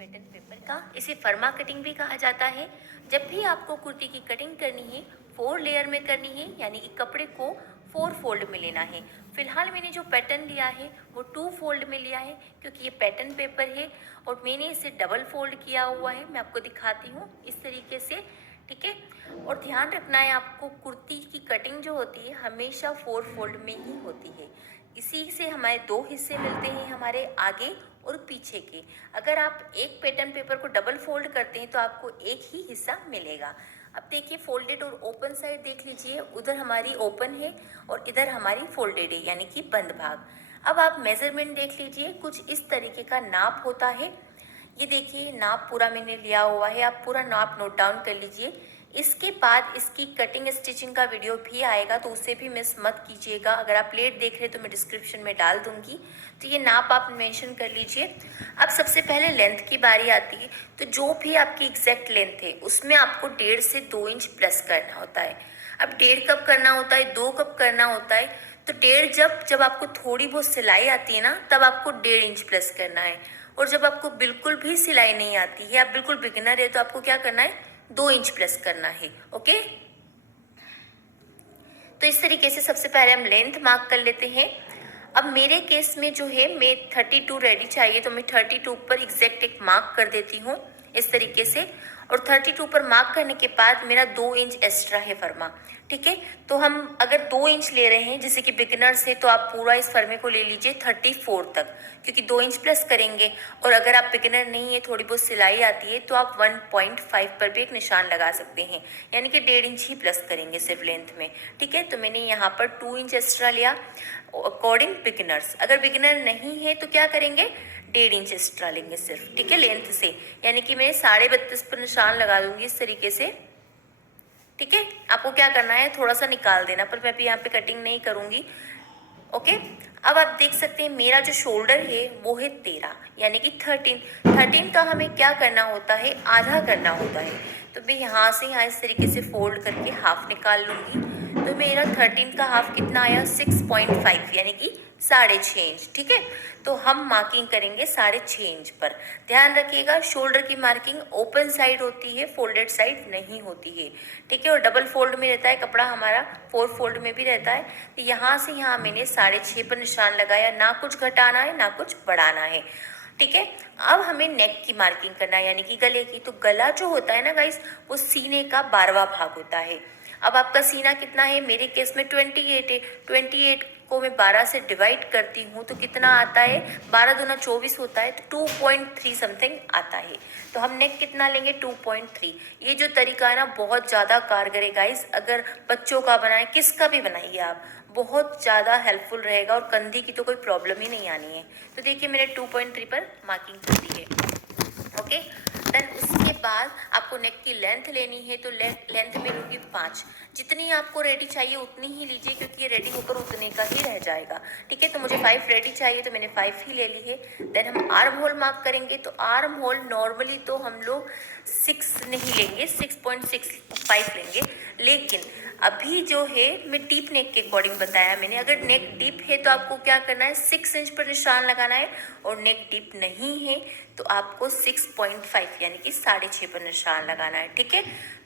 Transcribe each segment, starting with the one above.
Pattern paper का। इसे फर्मा cutting भी कहा जाता है। जब भी आपको कुर्ती की कटिंग करनी है 4 लेयर में करनी है, यानी कि कपड़े को 4 फोल्ड में लेना है। फिलहाल मैंने जो पैटर्न लिया है वो 2 फोल्ड में लिया है, क्योंकि ये पैटर्न पेपर है और मैंने इसे डबल फोल्ड किया हुआ है। मैं आपको दिखाती हूँ इस तरीके से, ठीक है। और ध्यान रखना है आपको, कुर्ती की कटिंग जो होती है हमेशा 4 फोल्ड में ही होती है। इसी से हमारे 2 हिस्से मिलते हैं, हमारे आगे और पीछे के। अगर आप एक पैटर्न पेपर को डबल फोल्ड करते हैं तो आपको एक ही हिस्सा मिलेगा। अब देखिए, फोल्डेड और ओपन साइड देख लीजिए, उधर हमारी ओपन है और इधर हमारी फोल्डेड है, यानी कि बंद भाग। अब आप मेजरमेंट देख लीजिए, कुछ इस तरीके का नाप होता है। ये देखिए नाप पूरा मैंने लिया हुआ है, आप पूरा नाप नोट डाउन कर लीजिए। इसके बाद इसकी कटिंग स्टिचिंग का वीडियो भी आएगा, तो उससे भी मिस मत कीजिएगा। अगर आप प्लेट देख रहे हैं तो मैं डिस्क्रिप्शन में डाल दूंगी, तो ये नाप आप मेंशन कर लीजिए। अब सबसे पहले लेंथ की बारी आती है, तो जो भी आपकी एग्जैक्ट लेंथ है उसमें आपको 1.5 से 2 इंच प्लस करना होता है। अब 1.5 कब करना होता है, 2 कब करना होता है, तो 1.5 जब आपको थोड़ी बहुत सिलाई आती है ना, तब आपको 1.5 इंच प्लस करना है। और जब आपको बिल्कुल भी सिलाई नहीं आती है, आप बिल्कुल बिगिनर है, तो आपको क्या करना है, 2 इंच प्लस करना है। ओके, तो इस तरीके से सबसे पहले हम लेंथ मार्क कर लेते हैं। अब मेरे केस में जो है, मैं 32 रेडी चाहिए, तो मैं 32 पर एग्जैक्ट एक मार्क कर देती हूँ इस तरीके से। और 32 पर मार्क करने के बाद मेरा 2 इंच एक्स्ट्रा है फर्मा, ठीक है। तो हम अगर 2 इंच ले रहे हैं, जैसे कि बिगिनर्स है, तो आप पूरा इस फर्मे को ले लीजिए 34 तक, क्योंकि 2 इंच प्लस करेंगे। और अगर आप बिगिनर नहीं है, थोड़ी बहुत सिलाई आती है, तो आप 1.5 पर भी एक निशान लगा सकते हैं, यानी कि 1.5 इंच ही प्लस करेंगे सिर्फ लेंथ में, ठीक है। तो मैंने यहाँ पर 2 इंच एक्स्ट्रा लिया अकॉर्डिंग बिगिनर्स। अगर बिगिनर नहीं है तो क्या करेंगे, 1.5 इंच एक्स्ट्रा लेंगे सिर्फ, ठीक है, लेंथ से। यानी कि मैं 32.5 पर निशान लगा दूंगी इस तरीके से, ठीक है। आपको क्या करना है, थोड़ा सा निकाल देना, पर मैं अभी यहाँ पे कटिंग नहीं करूँगी। ओके, अब आप देख सकते हैं मेरा जो शोल्डर है वो है 13, यानी कि 13 का हमें क्या करना होता है, आधा करना होता है। तो मैं यहाँ से यहाँ इस तरीके से फोल्ड करके हाफ निकाल लूँगी। तो मेरा 13 का हाफ कितना आया, 6.5, यानी कि 6.5 इंच, ठीक है। तो हम मार्किंग करेंगे 6.5 इंच पर। ध्यान रखिएगा, शोल्डर की मार्किंग ओपन साइड होती है, फोल्डेड साइड नहीं होती है, ठीक है। और डबल फोल्ड में रहता है कपड़ा हमारा, 4 फोल्ड में भी रहता है। तो यहाँ से यहाँ मैंने 6.5 पर निशान लगाया, ना कुछ घटाना है ना कुछ बढ़ाना है, ठीक है। अब हमें नेक की मार्किंग करना है, यानी कि गले की। तो गला जो होता है ना गाइस, वो सीने का 12वां भाग होता है। अब आपका सीना कितना है, मेरे केस में 28 है। 28 को मैं 12 से डिवाइड करती हूँ तो कितना आता है, 12 दूना 24 होता है, तो 2.3 समथिंग आता है। तो हम नेक कितना लेंगे, 2.3। ये जो तरीका है ना, बहुत ज़्यादा कारगर है गाइस। अगर बच्चों का बनाए, किसका भी बनाइए आप, बहुत ज़्यादा हेल्पफुल रहेगा और कंधी की तो कोई प्रॉब्लम ही नहीं आनी है। तो देखिए मैंने 2.3 पर मार्किंग कर दी है। ओके, देन उसके बाद आपको नेक की लेंथ लेनी है, तो लेंथ में लूँगी 5। जितनी आपको रेडी चाहिए उतनी ही लीजिए, क्योंकि ये रेडी होकर उतने का ही रह जाएगा, ठीक है। तो मुझे 5 रेडी चाहिए, तो मैंने 5 ही ले ली है। देन हम आर्म होल मार्क करेंगे। तो आर्म होल नॉर्मली तो हम लोग 6 नहीं लेंगे, 6.65 लेंगे, लेकिन अभी जो है मैं डीप नेक के अकॉर्डिंग बताया मैंने। अगर नेक डीप है तो आपको क्या करना है, 6 इंच पर निशान लगाना है, और नेक डीप नहीं है तो आपको 6.5 यानी कि 6.5 पर निशान लगाना है, ठीक है।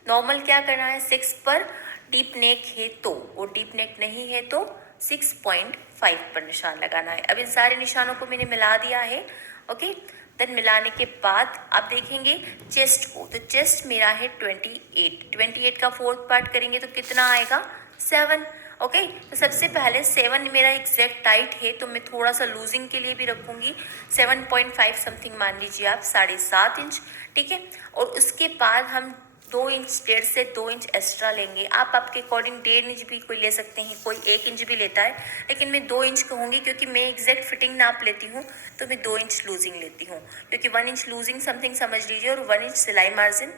नॉर्मल क्या करना है, 6 पर, डीप नेक है तो, और डीप नेक नहीं है तो 6.5 पर निशान लगाना है। अब इन सारे निशानों को मैंने मिला दिया है। ओके, देन मिलाने के बाद आप देखेंगे चेस्ट को। तो चेस्ट मेरा है 28 का 4th पार्ट करेंगे तो कितना आएगा, 7। ओके, तो सबसे पहले 7 मेरा एग्जैक्ट टाइट है, तो मैं थोड़ा सा लूजिंग के लिए भी रखूँगी, 7.5 समथिंग मान लीजिए आप, 7.5 इंच, ठीक है। और उसके बाद हम 2 इंच, 1.5 से 2 इंच एक्स्ट्रा लेंगे। आप आपके अकॉर्डिंग 1.5 इंच भी कोई ले सकते हैं, कोई 1 इंच भी लेता है, लेकिन मैं 2 इंच कहूँगी, क्योंकि मैं एग्जैक्ट फिटिंग नाप लेती हूँ, तो मैं 2 इंच लूजिंग लेती हूँ, क्योंकि 1 इंच लूजिंग समथिंग समझ लीजिए, और 1 इंच सिलाई मार्जिन।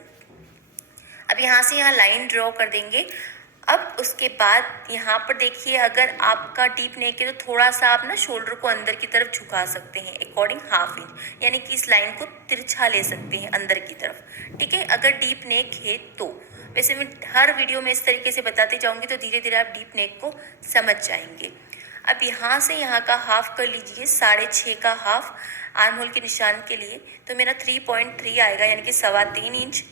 अब यहाँ से यहाँ लाइन ड्रॉ कर देंगे। अब उसके बाद यहाँ पर देखिए, अगर आपका डीप नेक है तो थोड़ा सा आप ना शोल्डर को अंदर की तरफ झुका सकते हैं अकॉर्डिंग ½ इंच, यानी कि इस लाइन को तिरछा ले सकते हैं अंदर की तरफ, ठीक है, अगर डीप नेक है तो। वैसे मैं हर वीडियो में इस तरीके से बताते जाऊँगी, तो धीरे धीरे आप डीप नेक को समझ जाएंगे। अब यहाँ से यहाँ का हाफ कर लीजिए, 6.5 का हाफ आर्म होल के निशान के लिए, तो मेरा 3.3 आएगा, यानी कि 3.25 इंच।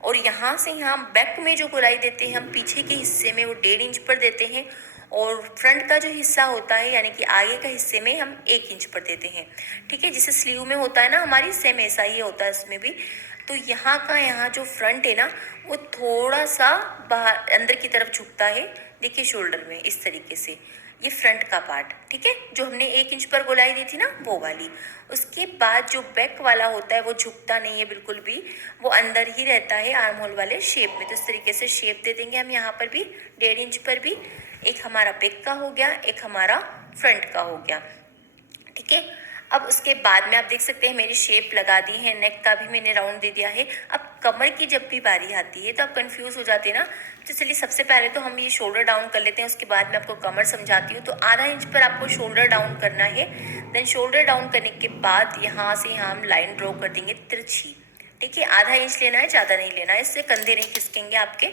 और यहाँ से यहाँ बैक में जो गोलाई देते हैं हम पीछे के हिस्से में, वो 1.5 इंच पर देते हैं, और फ्रंट का जो हिस्सा होता है यानी कि आगे का हिस्से में हम 1 इंच पर देते हैं। ठीक है, जैसे स्लीव में होता है ना हमारी, सेम ऐसा ही होता है इसमें भी। तो यहाँ का यहाँ जो फ्रंट है ना, वो थोड़ा सा बाहर अंदर की तरफ झुकता है, देखिए शोल्डर में इस तरीके से, ये फ्रंट का पार्ट। ठीक है, जो हमने 1 इंच पर गोलाई दी थी ना, वो वाली। उसके बाद जो बैक वाला होता है वो झुकता नहीं है बिल्कुल भी, वो अंदर ही रहता है आर्म होल वाले शेप में। तो इस तरीके से शेप दे देंगे हम यहाँ पर भी, 1.5 इंच पर भी। एक हमारा बैक का हो गया, एक हमारा फ्रंट का हो गया। ठीक है, अब उसके बाद में आप देख सकते हैं मेरी शेप लगा दी है, नेक का भी मैंने राउंड दे दिया है। अब कमर की जब भी बारी आती है तो आप कंफ्यूज हो जाते हैं ना, तो चलिए सबसे पहले तो हम ये शोल्डर डाउन कर लेते हैं, उसके बाद मैं आपको कमर समझाती हूँ। तो आधा इंच पर आपको शोल्डर डाउन करना है। देन शोल्डर डाउन करने के बाद यहाँ से यहाँ हम लाइन ड्रॉ कर देंगे तिरछी। ठीक है, आधा इंच लेना है, ज़्यादा नहीं लेना है, इससे कंधे नहीं खिसकेंगे आपके।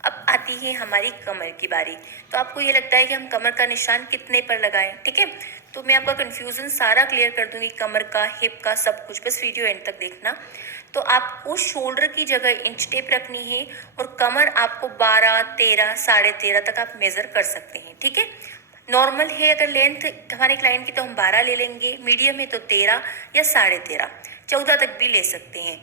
अब आती है हमारी कमर की बारी। तो आपको ये लगता है कि हम कमर का निशान कितने पर लगाएं। ठीक है, तो मैं आपका कन्फ्यूज़न सारा क्लियर कर दूंगी, कमर का, हिप का, सब कुछ, बस वीडियो एंड तक देखना। तो आपको शोल्डर की जगह इंच टेप रखनी है, और कमर आपको 12, 13, 13.5 तक आप मेज़र कर सकते हैं। ठीक है, नॉर्मल है अगर लेंथ हमारे क्लाइंट की तो हम 12 ले लेंगे, मीडियम है तो 13 या 13.5, 14 तक भी ले सकते हैं।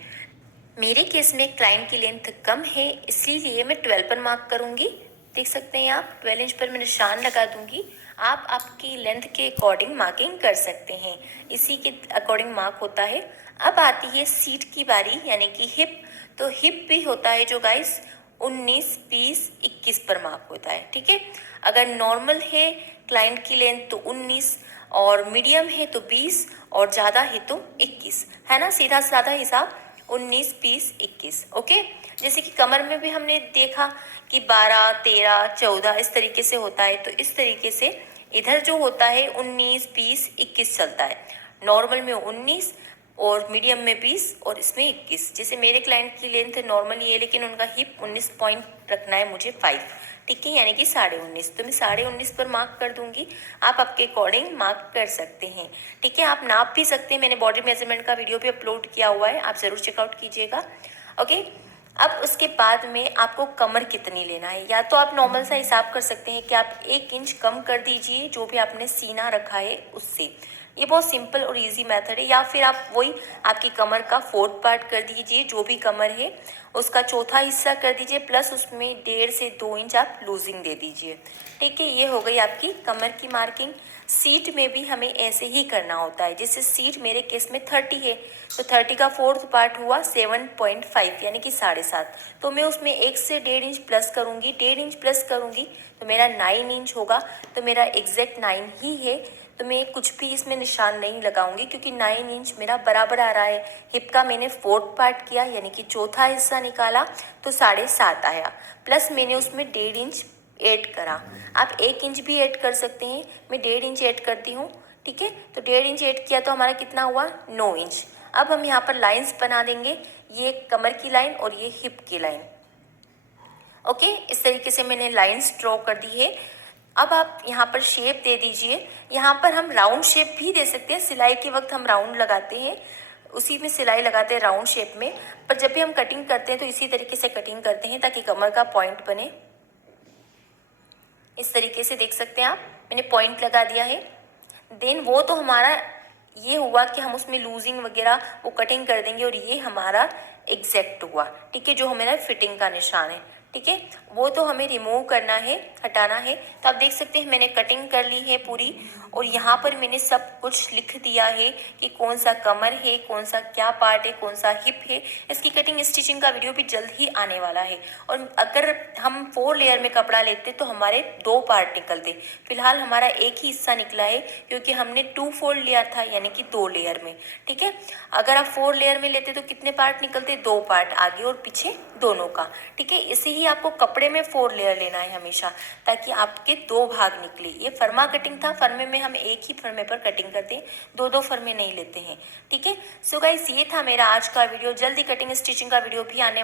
मेरे केस में क्लाइंट की लेंथ कम है, इसलिए मैं 12 पर मार्क करूँगी। देख सकते हैं आप, 12 इंच पर मैं निशान लगा दूँगी। आप आपकी लेंथ के अकॉर्डिंग मार्किंग कर सकते हैं, इसी के अकॉर्डिंग मार्क होता है। अब आती है सीट की बारी, यानी कि हिप। तो हिप भी होता है जो गाइस 19, 20, 21 पर मार्क होता है। ठीक है, अगर नॉर्मल है क्लाइंट की लेंथ तो 19, और मीडियम है तो 20, और ज़्यादा है तो 21, है ना, सीधा साधा हिसाब, 19, 20, 21। ओके, जैसे कि कमर में भी हमने देखा कि 12, 13, 14 इस तरीके से होता है, तो इस तरीके से इधर जो होता है 19, 20, 21 चलता है। नॉर्मल में 19, और मीडियम में 20, और इसमें 21। जैसे मेरे क्लाइंट की लेंथ नॉर्मल ये है, लेकिन उनका हिप 19 पॉइंट रखना है मुझे 5। ठीक है, यानी कि 19.5, तो मैं 19.5 पर मार्क कर दूंगी। आप आपके अकॉर्डिंग मार्क कर सकते हैं। ठीक है, आप नाप भी सकते हैं, मैंने बॉडी मेजरमेंट का वीडियो भी अपलोड किया हुआ है, आप ज़रूर चेकआउट कीजिएगा। ओके, अब उसके बाद में आपको कमर कितनी लेना है, या तो आप नॉर्मल सा हिसाब कर सकते हैं कि आप 1 इंच कम कर दीजिए जो भी आपने सीना रखा है उससे। ये बहुत सिंपल और इजी मेथड है। या फिर आप वही आपकी कमर का 4th पार्ट कर दीजिए, जो भी कमर है उसका 4था हिस्सा कर दीजिए, प्लस उसमें 1.5 से 2 इंच आप लूजिंग दे दीजिए। ठीक है, ये हो गई आपकी कमर की मार्किंग। सीट में भी हमें ऐसे ही करना होता है। जैसे सीट मेरे केस में 30 है, तो 30 का 4th पार्ट हुआ 7.5, यानी कि 7.5। तो मैं उसमें 1 से 1.5 इंच प्लस करूँगी, 1.5 इंच प्लस करूँगी तो मेरा 9 इंच होगा। तो मेरा एग्जैक्ट 9 ही है, तो मैं कुछ भी इसमें निशान नहीं लगाऊंगी, क्योंकि 9 इंच मेरा बराबर आ रहा है। हिप का मैंने 4th पार्ट किया, यानी कि चौथा हिस्सा निकाला, तो 7.5 आया, प्लस मैंने उसमें 1.5 इंच ऐड करा। आप 1 इंच भी ऐड कर सकते हैं, मैं 1.5 इंच ऐड करती हूँ। ठीक है, तो 1.5 इंच ऐड किया तो हमारा कितना हुआ, 9 इंच। अब हम यहाँ पर लाइंस बना देंगे, ये कमर की लाइन और ये हिप की लाइन। ओके, इस तरीके से मैंने लाइंस ड्रॉ कर दी है। अब आप यहाँ पर शेप दे दीजिए। यहाँ पर हम राउंड शेप भी दे सकते हैं, सिलाई के वक्त हम राउंड लगाते हैं, उसी में सिलाई लगाते हैं राउंड शेप में। पर जब भी हम कटिंग करते हैं तो इसी तरीके से कटिंग करते हैं ताकि कमर का पॉइंट बने। इस तरीके से देख सकते हैं आप, मैंने पॉइंट लगा दिया है। देन वो तो हमारा ये हुआ कि हम उसमें लूजिंग वगैरह वो कटिंग कर देंगे, और ये हमारा एग्जैक्ट हुआ। ठीक है, जो हमारा फिटिंग का निशान है। ठीक है, वो तो हमें रिमूव करना है, हटाना है। तो आप देख सकते हैं मैंने कटिंग कर ली है पूरी, और यहाँ पर मैंने सब कुछ लिख दिया है कि कौन सा कमर है, कौन सा क्या पार्ट है, कौन सा हिप है। इसकी कटिंग स्टिचिंग का वीडियो भी जल्द ही आने वाला है। और अगर हम 4 लेयर में कपड़ा लेते तो हमारे 2 पार्ट निकलते। फिलहाल हमारा एक ही हिस्सा निकला है, क्योंकि हमने 2 फोल्ड लिया था, यानी कि 2 लेयर में। ठीक है, अगर आप 4 लेयर में लेते तो कितने पार्ट निकलते, 2 पार्ट, आगे और पीछे दोनों का। ठीक है, इसे ही आपको कपड़े में 4 लेयर लेना है हमेशा, ताकि आपके 2 भाग निकले। ये फर्मा कटिंग था, फर्मे में हम एक ही फर्मे पर कटिंग करते हैं, 2-2 फर्मे नहीं लेते हैं। ठीक है, सो गाइस ये था मेरा आज का वीडियो। जल्दी कटिंग स्टिचिंग का वीडियो भी आने